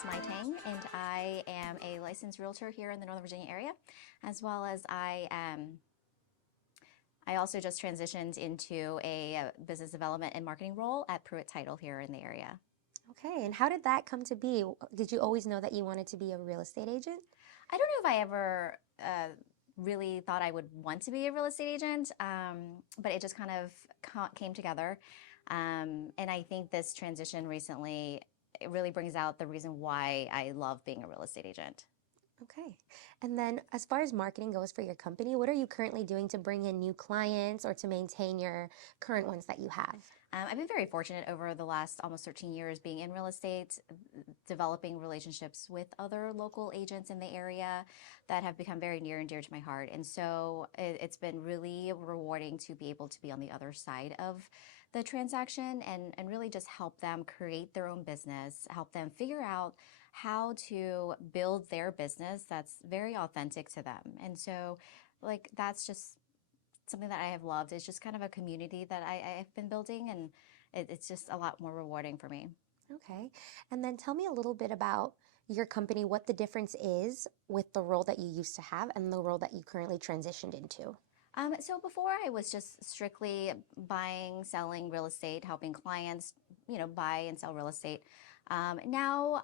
is Mai Tang, and I am a licensed realtor here in the Northern Virginia area, as well as I also just transitioned into a business development and marketing role at Pruitt Title here in the area. Okay, and how did that come to be? Did you always know that you wanted to be a real estate agent? I don't know if I ever really thought I would want to be a real estate agent, but it just kind of came together. And I think this transition recently, it really brings out the reason why I love being a real estate agent. Okay, and then as far as marketing goes for your company, what are you currently doing to bring in new clients or to maintain your current ones that you have? I've been very fortunate over the last almost 13 years being in real estate, developing relationships with other local agents in the area that have become very near and dear to my heart. And so it's been really rewarding to be able to be on the other side of the transaction and really just help them create their own business, help them figure out how to build their business that's very authentic to them. And so, that's just something that I have loved. It's just kind of a community that I've been building, and it's just a lot more rewarding for me. Okay, and then tell me a little bit about your company, what the difference is with the role that you used to have and the role that you currently transitioned into. So before I was just strictly buying, selling real estate, helping clients, buy and sell real estate. Now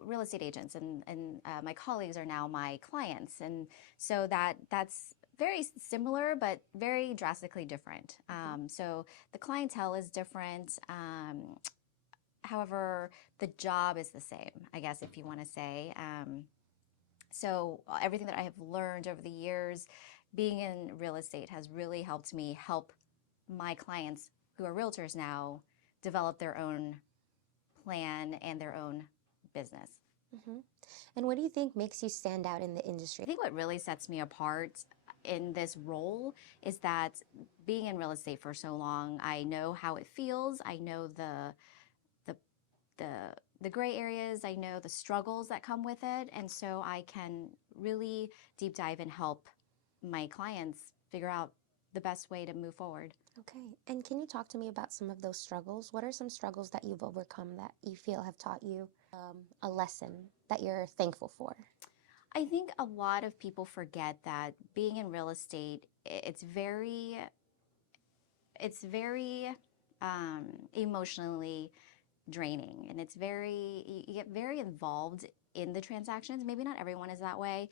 real estate agents and my colleagues are now my clients. And so that's very similar, but very drastically different. So the clientele is different. However, the job is the same, I guess, if you want to say. So everything that I have learned over the years being in real estate has really helped me help my clients who are realtors now develop their own plan and their own business. Mm-hmm. And what do you think makes you stand out in the industry? I think what really sets me apart in this role is that being in real estate for so long, I know how it feels. I know the gray areas, I know the struggles that come with it, and so I can really deep dive and help my clients figure out the best way to move forward. Okay, and can you talk to me about some of those struggles? What are some struggles that you've overcome that you feel have taught you a lesson that you're thankful for? I think a lot of people forget that being in real estate, it's very emotionally draining, and you get very involved in the transactions. Maybe not everyone is that way,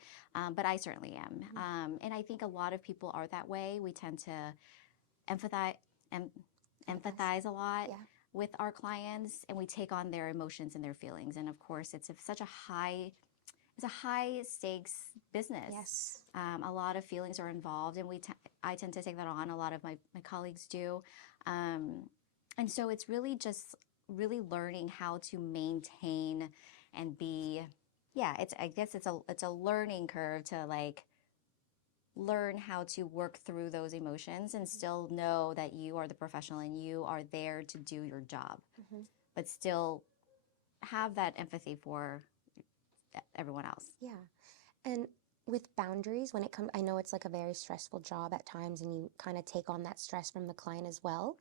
but I certainly am. And I think a lot of people are that way. We tend to empathize empathize a lot with our clients, and we take on their emotions and their feelings. And of course, it's a high stakes business. Yes. A lot of feelings are involved, and I tend to take that on. A lot of my colleagues do. And so it's really just really learning how to maintain and be, I guess it's a learning curve to learn how to work through those emotions and still know that you are the professional and you are there to do your job, but still have that empathy for everyone else. Yeah. And with boundaries, when it comes, I know it's like a very stressful job at times, and you kind of take on that stress from the client as well.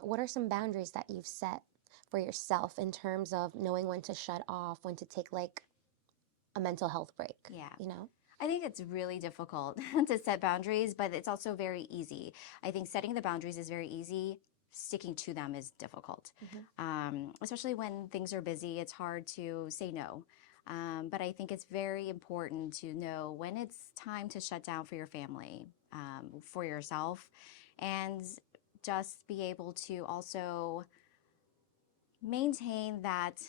What are some boundaries that you've set for yourself in terms of knowing when to shut off, when to take like a mental health break? Yeah. You know? I think it's really difficult to set boundaries, but it's also very easy. I think setting the boundaries is very easy. Sticking to them is difficult. Especially when things are busy, it's hard to say no. But I think it's very important to know when it's time to shut down for your family, for yourself, and just be able to also maintain that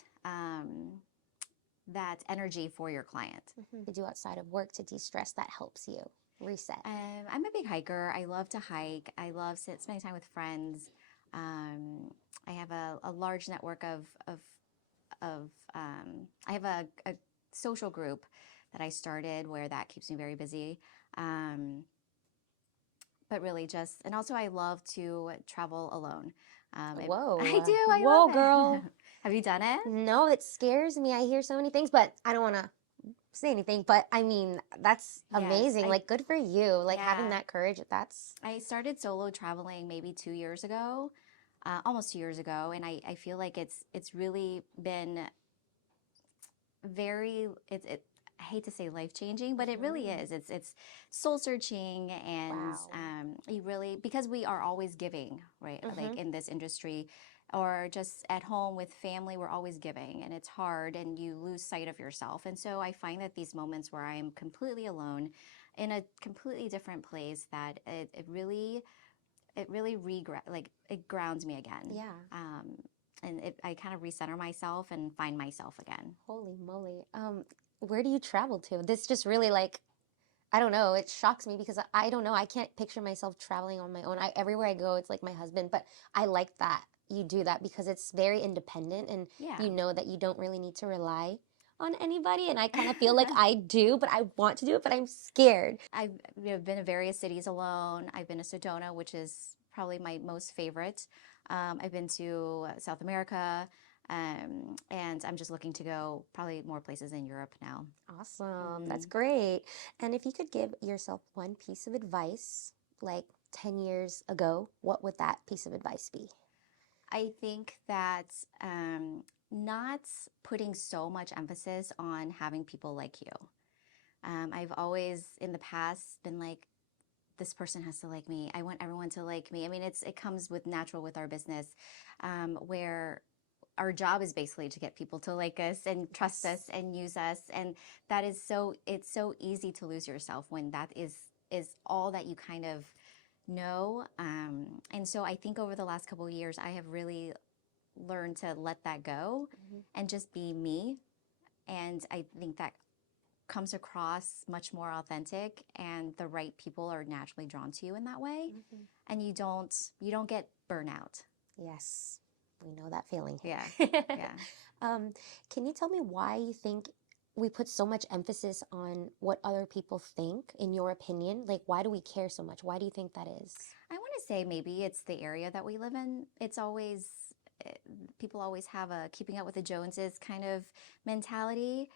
energy for your client. To do outside of work to de-stress that helps you reset. I'm a big hiker. I love to hike. I love spending time with friends. I have a large network I have a social group that I started where that keeps me very busy. But really and also I love to travel alone. Whoa. I do. I Whoa, love it. girl. Have you done it? No, it scares me. I hear so many things, but I don't want to say anything. But I mean, that's amazing. Like, good for you. Like, having that courage, I started solo traveling maybe 2 years ago, almost 2 years ago. And I feel like it's really been very I hate to say life changing, but it really Mm-hmm. is. It's soul searching, and Wow. you really, because we are always giving, right? Mm-hmm. Like in this industry, or just at home with family, we're always giving, and it's hard, and you lose sight of yourself. And so I find that these moments where I am completely alone, in a completely different place, that it really like it grounds me again. Yeah. And I kind of recenter myself and find myself again. Holy moly. Where do you travel to? This just really like, I don't know, it shocks me because I don't know, I can't picture myself traveling on my own. Everywhere I go, it's like my husband, but I like that you do that because it's very independent and Yeah. you know that you don't really need to rely on anybody. And I kind of feel like I do, but I want to do it, but I'm scared. I've been to various cities alone. I've been to Sedona, which is probably my most favorite. I've been to South America, and I'm just looking to go probably more places in Europe now. Awesome. That's Hmm. great. And if you could give yourself one piece of advice, like 10 years ago, what would that piece of advice be? I think that not putting so much emphasis on having people like you. I've always in the past been like, this person has to like me. I want everyone to like me. I mean, it comes with natural with our business, where our job is basically to get people to like us and trust Yes. us and use us, and that is so it's so easy to lose yourself when that is all that you kind of know. And so I think over the last couple of years, I have really learned to let that go Hmm. and just be me. And I think that comes across much more authentic, and the right people are naturally drawn to you in that way, Hmm. and you don't get burnout. Yes, we know that feeling Yeah. here. Yeah. um, can you tell me why you think we put so much emphasis on what other people think, in your opinion? Like, why do we care so much? Why do you think that is? I want to say maybe it's the area that we live in. It's always eh, people always have a keeping up with the Joneses kind of mentality,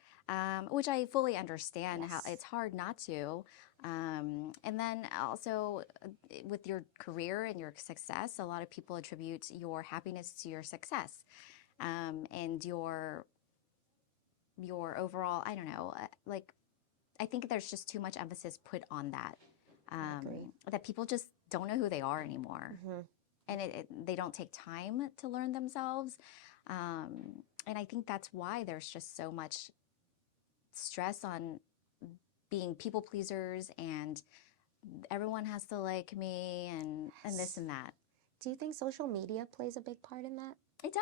which I fully understand. How Yes. it's hard not to. And then also with your career and your success, a lot of people attribute your happiness to your success, and your overall. I don't know, like I think there's just too much emphasis put on that, I agree. that people just don't know who they are anymore, Hmm. and they don't take time to learn themselves. And I think that's why there's just so much stress on being people pleasers, and everyone has to like me, and this Yes. and that. Do you think social media plays a big part in that? It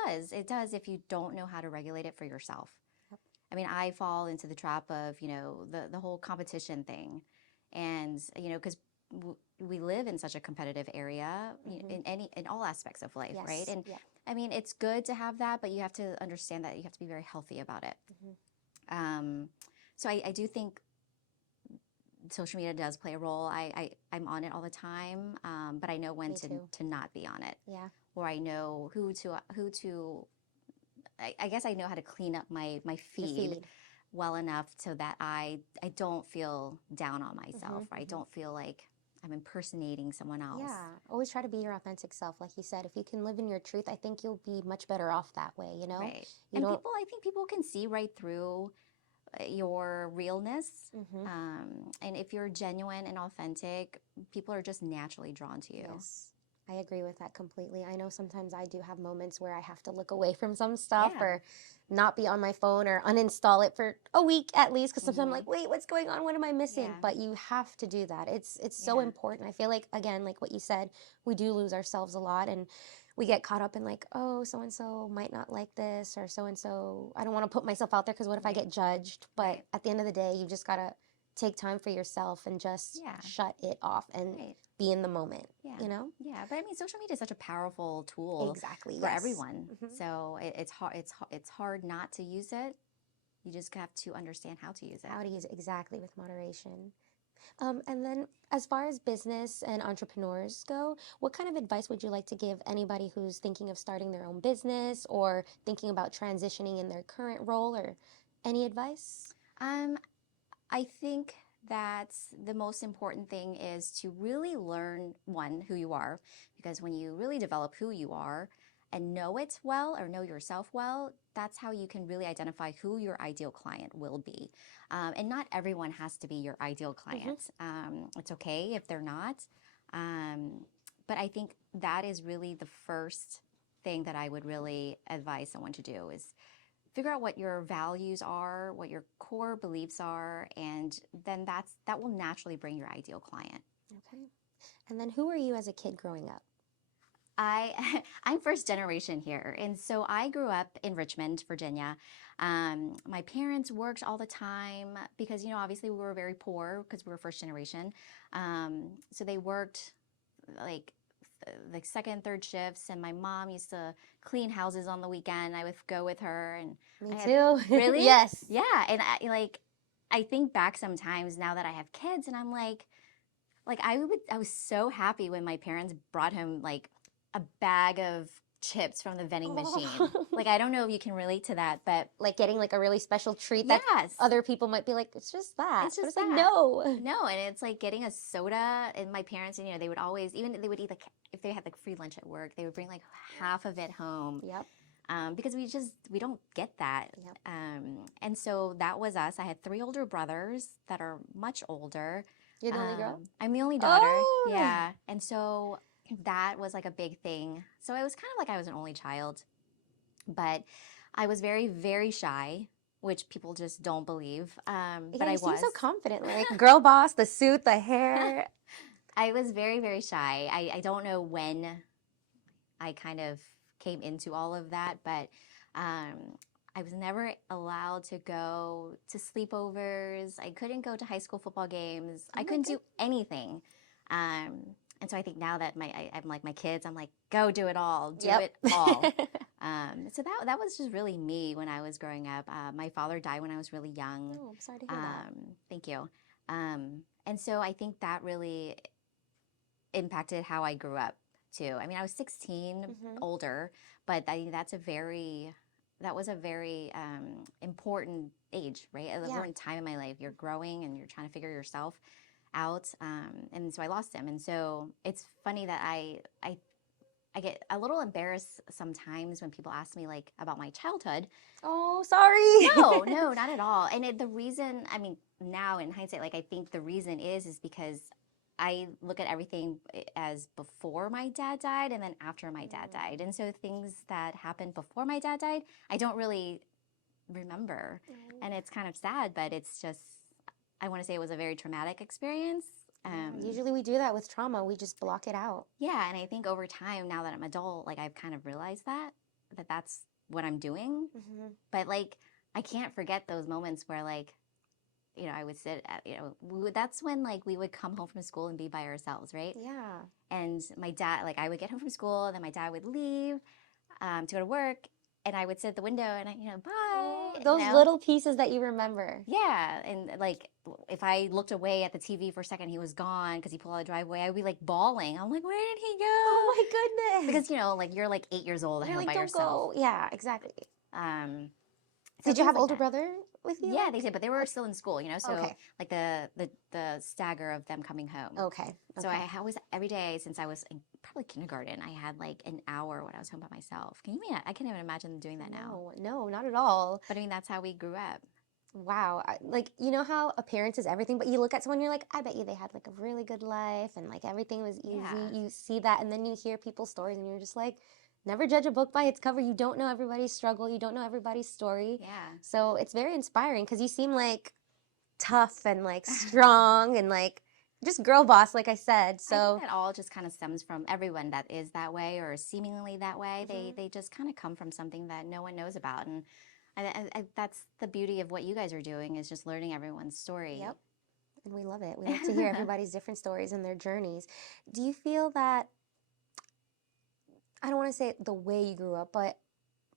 does if you don't know how to regulate it for yourself. Yep. I mean, I fall into the trap of, the whole competition thing. And, because we live in such a competitive area, Hmm. in all aspects of life, right? Yes. And Yep. I mean, it's good to have that, but you have to understand that you have to be very healthy about it. Hmm. Um, so I do think social media does play a role. I'm on it all the time, but I know when Me too. to not be on it, Yeah. or I know who to. I guess I know how to clean up my The feed feed. well enough so that I don't feel down on Hmm. myself, or I Hmm. don't feel like I'm impersonating someone else. Yeah, always try to be your authentic self. Like you said, if you can live in your truth, I think you'll be much better off that way, you know? Right. You And don't. I think people can see right through your realness. Hmm. And if you're genuine and authentic, people are just naturally drawn to you. Yes, I agree with that completely. I know sometimes I do have moments where I have to look away from some stuff Yeah. or not be on my phone or uninstall it for a week at least because sometimes I'm Mm-hmm. like, wait, what's going on? What am I missing? Yeah. But you have to do that. It's so Yeah. important. I feel like again, like what you said, we do lose ourselves a lot and we get caught up in like, oh, so and so might not like this or so and so. I don't want to put myself out there because what if I Right. get judged? But Right. at the end of the day, you just gotta take time for yourself and just Yeah. shut it off and Right. be in the moment, Yeah. you know? Yeah. But I mean, social media is such a powerful tool Exactly, for yes. everyone. Hmm. So it's hard. It's hard not to use it. You just have to understand how to use it. How to use it exactly with moderation. And then, as far as business and entrepreneurs go, what kind of advice would you like to give anybody who's thinking of starting their own business or thinking about transitioning in their current role or any advice? Um, I think that the most important thing is to really learn, one, who you are, because when you really develop who you are, and know it well or know yourself well, that's how you can really identify who your ideal client will be. And not everyone has to be your ideal Mm-hmm. client. It's okay if they're not. But I think that is really the first thing that I would really advise someone to do is figure out what your values are, what your core beliefs are, and then that will naturally bring your ideal client. Okay. And then who were you as a kid growing up? I'm first generation here, and so I grew up in Richmond, Virginia. My parents worked all the time because obviously we were very poor because we were first generation. So they worked like second, third shifts, and my mom used to clean houses on the weekend. I would go with her, and Me I had too. really, Yes. yeah, and I think back sometimes now that I have kids, and I'm like I was so happy when my parents brought home like a bag of chips from the vending machine. Oh. Like I don't know if you can relate to that, but Like getting like a really special treat that yes, other people might be like, it's just that. it's But just it's like, that. no. No, and it's like getting a soda, and my parents, they would always, even they would eat like if they had like free lunch at work, they would bring like half of it home. Yep. Because we don't get that. Yep. And so that was us. I had three older brothers that are much older. You're the only girl? I'm the only daughter. Oh. Yeah. And so that was like a big thing. So it was kind of like I was an only child, but I was very, very shy, which people just don't believe. But Yeah, I you seem was. so confident. Like girl boss, the suit, the hair. I was very, very shy. I don't know when I kind of came into all of that, but I was never allowed to go to sleepovers. I couldn't go to high school football games. Oh I my couldn't do anything. And so I think now that I'm like my kids, I'm like, go do it all, do Yep. it all. So that was just really me when I was growing up. My father died when I was really young. Oh, I'm sorry to hear that. Thank you. And so I think that really impacted how I grew up too. I mean, I was 16, Mhm. older, but I think that was a very important age, right? A Yeah. important time in my life. You're growing and you're trying to figure yourself out. And so I lost him. And so it's funny that I get a little embarrassed sometimes when people ask me like about my childhood. Oh, sorry. No, not at all. And the reason, I mean, now in hindsight, like I think the reason is because I look at everything as before my dad died and then after my dad died. And so things that happened before my dad died, I don't really remember. And it's kind of sad, but it's just, I want to say it was a very traumatic experience. Usually we do that with trauma. We just block it out. Yeah, and I think over time, now that I'm adult, like I've kind of realized that that's what I'm doing. Mm-hmm. But like, I can't forget those moments where like, I would sit at, that's when like we would come home from school and be by ourselves, right? Yeah. And my dad, like I would get home from school and then my dad would leave to go to work and I would sit at the window and bye. Oh, those little pieces that you remember. Yeah. And like if I looked away at the TV for a second, he was gone because he pulled out of the driveway, I would be like bawling. I'm like, where did he go? Oh my goodness. Because, like you're like 8 years old at You're home like, by don't yourself. go. Yeah, exactly. So Did you have like older that. brother with you? Yeah, they did, but they were still in school, so Okay. like the stagger of them coming home. Okay. So I was every day since I was in probably kindergarten, I had like an hour when I was home by myself. I can't even imagine doing that now. No, not at all. But I mean, that's how we grew up. Wow. Like, you know how appearance is everything, but you look at someone, you're like, I bet you they had like a really good life and like everything was easy. Yeah. You see that, and then you hear people's stories and you're just like, never judge a book by its cover. You don't know everybody's struggle. You don't know everybody's story. Yeah. So it's very inspiring because you seem like tough and like strong and like just girl boss, like I said. So I think that all just kind of stems from everyone that is that way or seemingly that way. Mhm. They just kind of come from something that no one knows about. And that's the beauty of what you guys are doing is just learning everyone's story. Yep. And we love it. We love to hear everybody's different stories and their journeys. Do you feel that, I don't want to say the way you grew up, but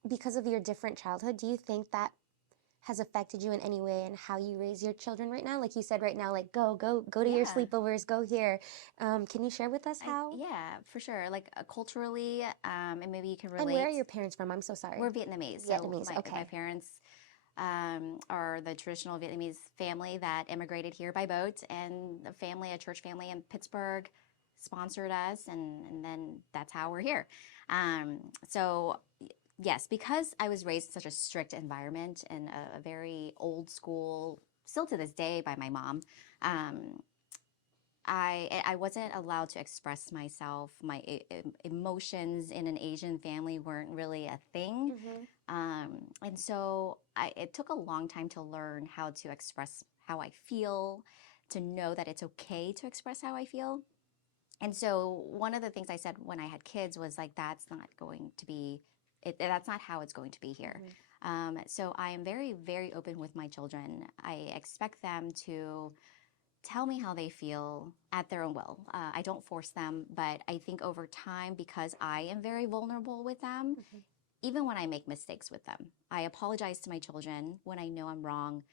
because of your different childhood, do you think that has affected you in any way in how you raise your children right now? Like you said right now, like go to your Yeah. sleepovers, go here. Can you share with us how? Yeah, for sure. Like culturally, and maybe you can relate. And where are your parents from? I'm so sorry. We're Vietnamese. Vietnamese, So okay. my parents are the traditional Vietnamese family that immigrated here by boat, and a church family in Pittsburgh. sponsored us, and then that's how we're here. So yes, because I was raised in such a strict environment and a very old school, still to this day, by my mom. I wasn't allowed to express myself. My emotions in an Asian family weren't really a thing. And so it took a long time to learn how to express how I feel, to know that it's okay to express how I feel. And so one of the things I said when I had kids was like, that's not going to be, that's not how it's going to be here. So I am very, very open with my children. I expect them to tell me how they feel at their own will. I don't force them, but I think over time, because I am very vulnerable with them, even when I make mistakes with them, I apologize to my children when I know I'm wrong,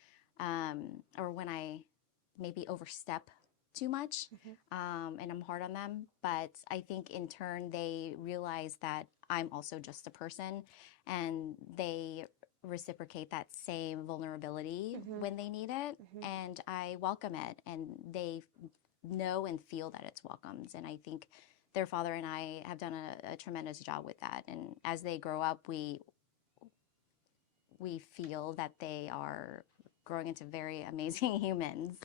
or when I maybe overstep too much, and I'm hard on them. But I think in turn, they realize that I'm also just a person, and they reciprocate that same vulnerability when they need it, and I welcome it, and they know and feel that it's welcomed. And I think their father and I have done a tremendous job with that. And as they grow up, we feel that they are growing into very amazing humans.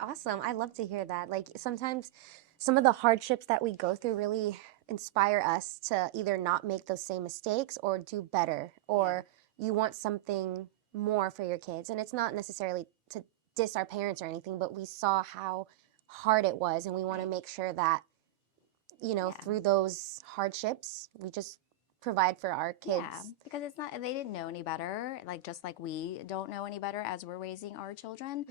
Awesome. I love to hear that. Like sometimes some of the hardships that we go through really inspire us to either not make those same mistakes or do better, or you want something more for your kids. And it's not necessarily to diss our parents or anything, but we saw how hard it was, and we want to make sure that, you know, through those hardships, we just provide for our kids. Yeah, because it's not, they didn't know any better, like just like we don't know any better as we're raising our children.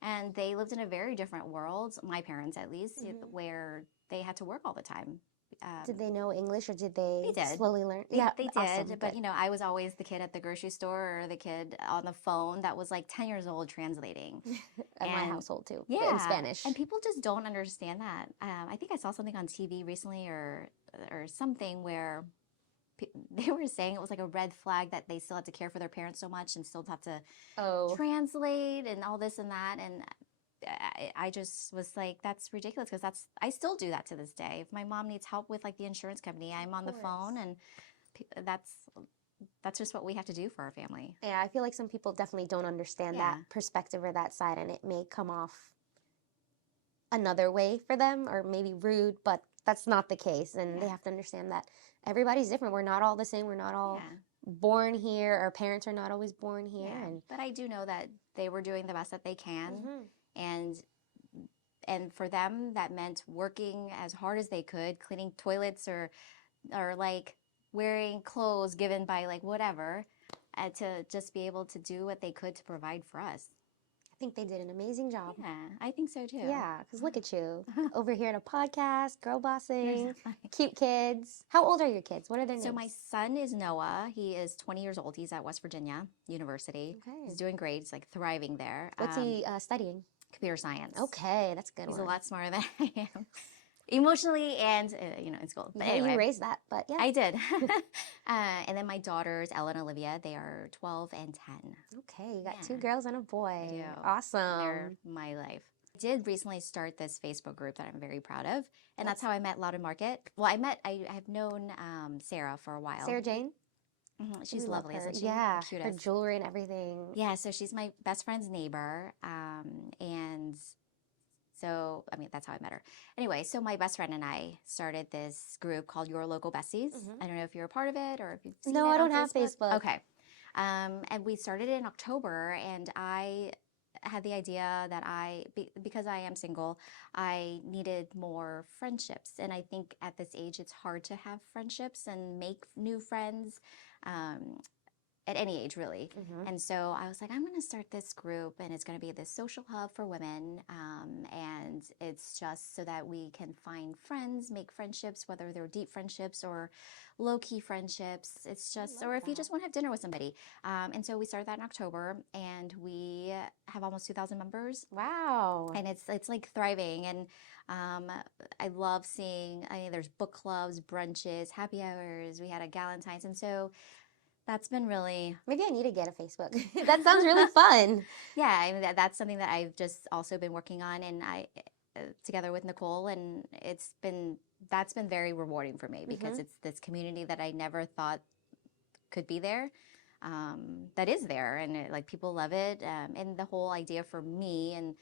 And they lived in a very different world, my parents at least, where they had to work all the time. Did they know English, or did they did. slowly learn? They did, awesome, but good. you know, I was always the kid at the grocery store or the kid on the phone that was like 10 years old translating. At my And household too, yeah, in Spanish. and people just don't understand that. I think I saw something on TV recently or something where they were saying it was like a red flag that they still had to care for their parents so much and still have to translate and all this and that. And I just was like, that's ridiculous, because I still do that to this day. If my mom needs help with like the insurance company, I'm on the phone, and that's just what we have to do for our family. Yeah, I feel like some people definitely don't understand that perspective or that side, and it may come off another way for them, or maybe rude, but that's not the case. And they have to understand that everybody's different. We're not all the same. We're not all born here. Our parents are not always born here. But I do know that they were doing the best that they can. And for them, that meant working as hard as they could, cleaning toilets or like wearing clothes given by like whatever, to just be able to do what they could to provide for us. I think they did an amazing job. Yeah, I think so too. Yeah, because look at you over here at a podcast, girl bossing, cute kids. How old are your kids? What are their names? So my son is Noah. He is 20 years old. He's at West Virginia University. Okay. He's doing great. He's like thriving there. What's he studying? Computer science. Okay, that's a good He's one. a lot smarter than I am. Emotionally and, you know, in school. But anyway, you raised that, but yeah. I did. And then my daughters, Ella and Olivia, they are 12 and 10. Okay, you got two girls and a boy. I do. Awesome. They're my life. I did recently start this Facebook group that I'm very proud of, and that's how I met Loudon Market. Well, I have known Sarah for a while. Sarah Jane? She's lovely, isn't she? Yeah, The her cutest. jewelry and everything. Yeah, so she's my best friend's neighbor, and so, I mean, that's how I met her. Anyway, so my best friend and I started this group called Your Local Besties. I don't know if you're a part of it or if you've seen it No, I on don't have Facebook. Okay. And we started it in October, and I had the idea that because I am single, I needed more friendships. And I think at this age, it's hard to have friendships and make new friends. At any age, really. And so I was like, I'm going to start this group, and it's going to be this social hub for women. And it's just so that we can find friends, make friendships, whether they're deep friendships or low-key friendships. It's just, or if you just want to have dinner with somebody. And so we started that in October, and we have almost 2,000 members. Wow. And it's like thriving. And I love seeing, I mean, there's book clubs, brunches, happy hours. We had a Galentine's. And so that's been really... Maybe I need to get a Facebook. That sounds really fun. Yeah, I mean, that's something that I've just also been working on. And together with Nicole, and that's been very rewarding for me because it's this community that I never thought could be there, that is there, and like people love it, and the whole idea for me and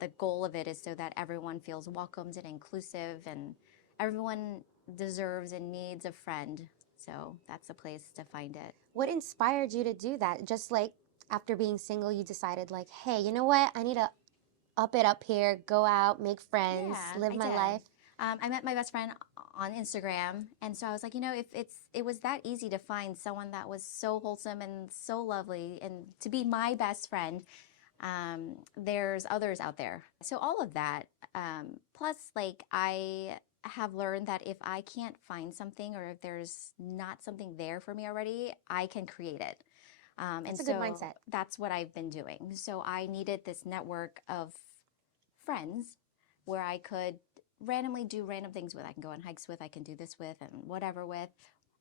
the goal of it is so that everyone feels welcomed and inclusive, and everyone deserves and needs a friend. So that's a place to find it. What inspired you to do that? Just like after being single, you decided like, hey, you know what? I need to up it up here, go out, make friends, Yeah, live I my did. life. I met my best friend on Instagram, and so I was like, if it was that easy to find someone that was so wholesome and so lovely, and to be my best friend, there's others out there. So all of that, plus like I have learned that if I can't find something or if there's not something there for me already, I can create it. And That's a good so mindset. that's what I've been doing. So I needed this network of friends where I could randomly do random things with. I can go on hikes with, I can do this with, and whatever with.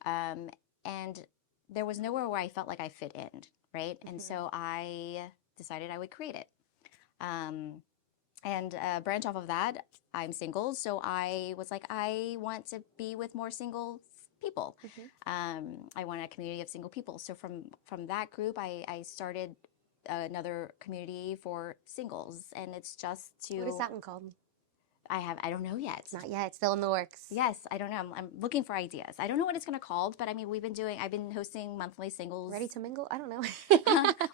Um, and there was nowhere where I felt like I fit in, right? And so I decided I would create it. And branch off of that, I'm single, so I was like, I want to be with more single people. I want a community of single people. So from that group, I started another community for singles, and it's just What is to that one called? I don't know yet. Not yet. It's still in the works. Yes, I don't know. I'm looking for ideas. I don't know what it's going to call, but I mean, I've been hosting monthly singles. Ready to mingle? I don't know.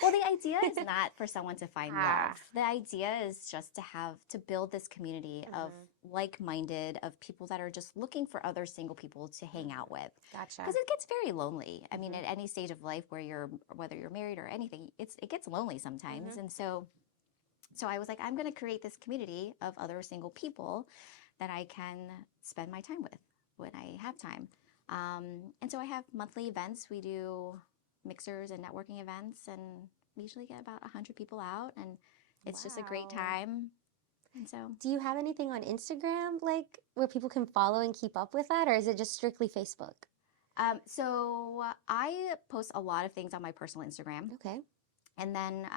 Well, the idea is not for someone to find Ah. love. The idea is just to build this community of like-minded, of people that are just looking for other single people to hang out with. Gotcha. Because it gets very lonely. I mean, at any stage of life whether you're married or anything, it gets lonely sometimes. And so I was like, I'm going to create this community of other single people that I can spend my time with when I have time. And so I have monthly events. We do mixers and networking events, and we usually get about 100 people out, and it's just a great Wow. time. And so, Do you have anything on Instagram like where people can follow and keep up with that, or is it just strictly Facebook? so I post a lot of things on my personal Instagram. Okay. And then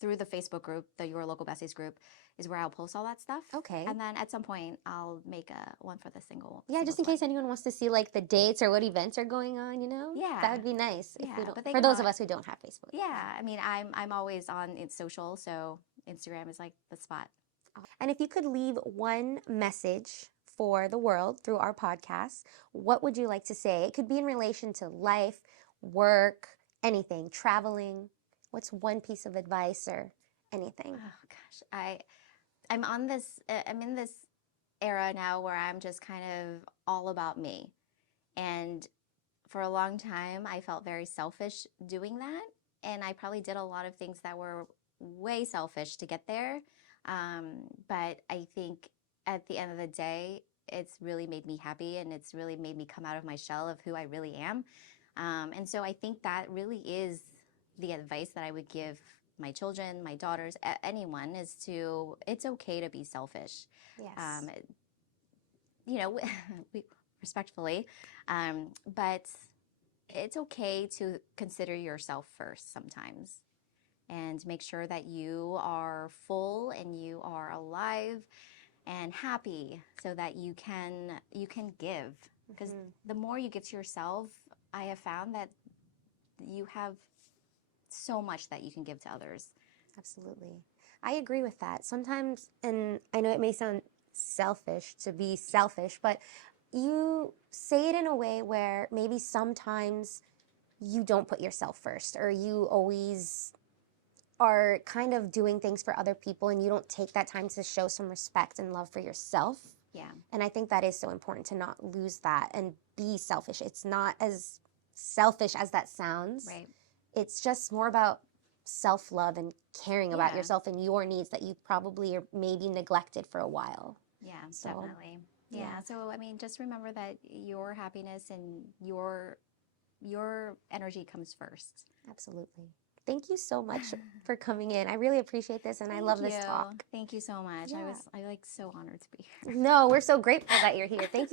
through the Facebook group, the Your Local Besties group, is where I'll post all that stuff. Okay. And then at some point, I'll make one for the single. Yeah, just in case anyone wants to see like the dates or what events are going on, you know? Yeah. That would be nice. If Yeah, we don't, but they for can those of us who don't have Facebook. Yeah, I mean, I'm always on social, so Instagram is like the spot. And if you could leave one message for the world through our podcast, what would you like to say? It could be in relation to life, work, anything, traveling. What's one piece of advice or anything? Oh gosh, I'm in this era now where I'm just kind of all about me. And for a long time, I felt very selfish doing that. And I probably did a lot of things that were way selfish to get there. But I think at the end of the day, it's really made me happy, and it's really made me come out of my shell of who I really am. And so I think that really is the advice that I would give my children, my daughters, anyone, is it's okay to be selfish. Yes. We respectfully, but it's okay to consider yourself first sometimes, and make sure that you are full and you are alive and happy, so that you can give. Because the more you give to yourself, I have found that you have so much that you can give to others. Absolutely. I agree with that. Sometimes, and I know it may sound selfish to be selfish, but you say it in a way where maybe sometimes you don't put yourself first, or you always are kind of doing things for other people and you don't take that time to show some respect and love for yourself. Yeah. And I think that is so important to not lose that and be selfish. It's not as selfish as that sounds. Right. It's just more about self-love and caring about Yeah. yourself and your needs that you probably are maybe neglected for a while. Yeah, So, definitely. Yeah. So I mean, just remember that your happiness and your energy comes first. Absolutely. Thank you so much for coming in. I really appreciate this, and I love this talk. Thank you so much. Yeah. I like so honored to be here. No, we're so grateful that you're here. Thank you.